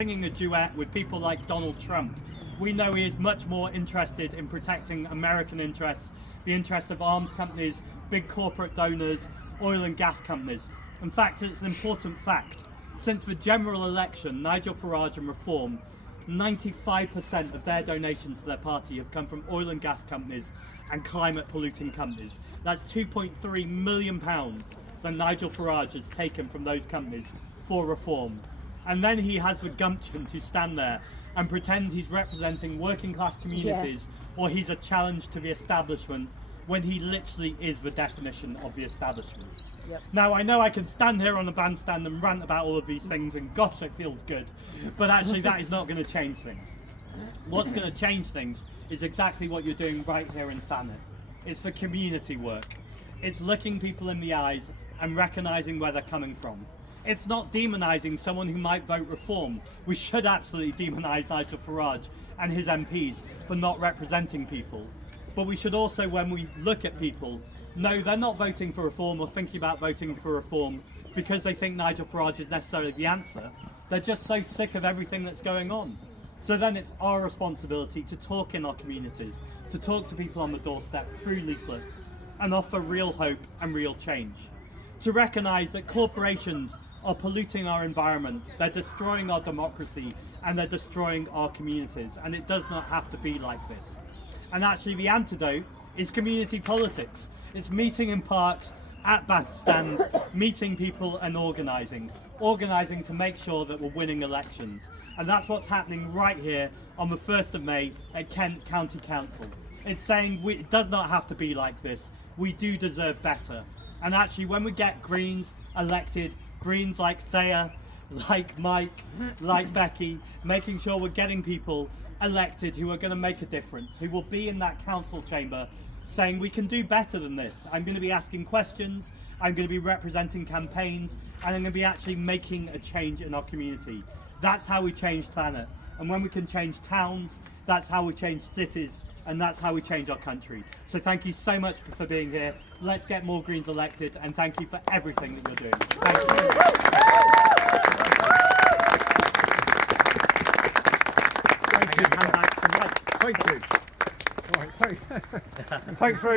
singing a duet with people like Donald Trump. We know he is much more interested in protecting American interests, the interests of arms companies, big corporate donors, oil and gas companies. In fact, it's an important fact. Since the general election, Nigel Farage and Reform, 95% of their donations to their party have come from oil and gas companies and climate polluting companies. That's £2.3 million that Nigel Farage has taken from those companies for Reform. And then he has the gumption to stand there and pretend he's representing working class communities, or he's a challenge to the establishment, when he literally is the definition of the establishment. Now, I know I can stand here on the bandstand and rant about all of these things, and gosh, it feels good, but actually that is not going to change things. What's going to change things is exactly what you're doing right here in Thanet. It's for community work. It's looking people in the eyes and recognising where they're coming from. It's not demonising someone who might vote Reform. We should absolutely demonise Nigel Farage and his MPs for not representing people. But we should also, when we look at people, know they're not voting for Reform or thinking about voting for Reform because they think Nigel Farage is necessarily the answer. They're just so sick of everything that's going on. So then it's our responsibility to talk in our communities, to talk to people on the doorstep through leaflets, and offer real hope and real change. To recognise that corporations are polluting our environment, they're destroying our democracy, and they're destroying our communities, and it does not have to be like this. And actually the antidote is community politics. It's meeting in parks, at bandstands, meeting people and organising to make sure that we're winning elections. And that's what's happening right here on the 1st of May at Kent County Council. It's saying it does not have to be like this. We do deserve better. And actually when we get Greens elected, Greens like Thea, like Mike, like Becky, making sure we're getting people elected who are going to make a difference, who will be in that council chamber saying we can do better than this. I'm going to be asking questions, I'm going to be representing campaigns, and I'm going to be actually making a change in our community. That's how we change Thanet. And when we can change towns, that's how we change cities, and that's how we change our country. So thank you so much for being here. Let's get more Greens elected, and thank you for everything that you're doing. Thank you. Thank you. Thank you. Thanks very